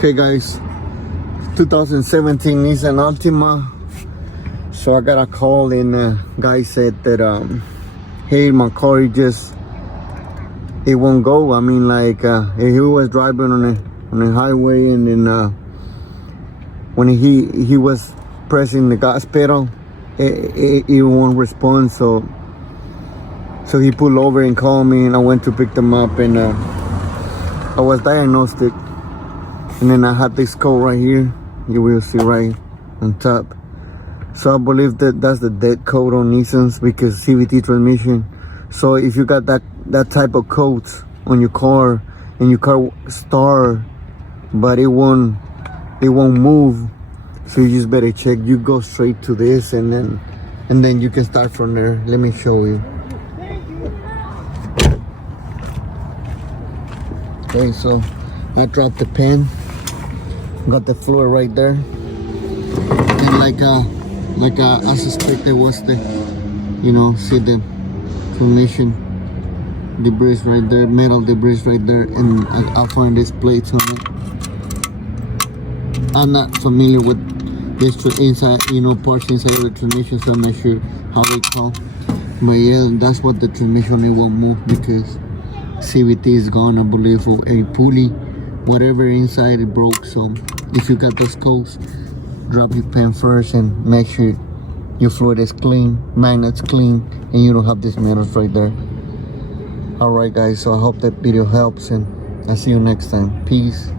Okay guys, 2017 Nissan Altima. So I got a call and guy said that hey, my car it won't go. I mean, like he was driving on a highway, and then when he was pressing the gas pedal, it won't respond. So he pulled over and called me, and I went to pick them up, and I was diagnostic. And then I had this code right here. You will see right on top. So I believe that's the dead code on Nissans, because CVT transmission. So if you got that type of codes on your car and your car start, but it won't move, so you just better check. You go straight to this, and then you can start from there. Let me show you. Okay, so I dropped the pen. Got the floor right there, and like I suspected was the, see the transmission debris right there, metal debris right there, and I found these plates on it. I'm not familiar with this inside, parts inside of the transmission, so I'm not sure how they call. But yeah, that's what the transmission, it won't move because CVT is gone, I believe, or a pulley, whatever inside it broke. So if you got those codes, drop your pen first and make sure your fluid is clean, magnets clean, and you don't have these metals right there. Alright guys, so I hope that video helps, and I'll see you next time. Peace.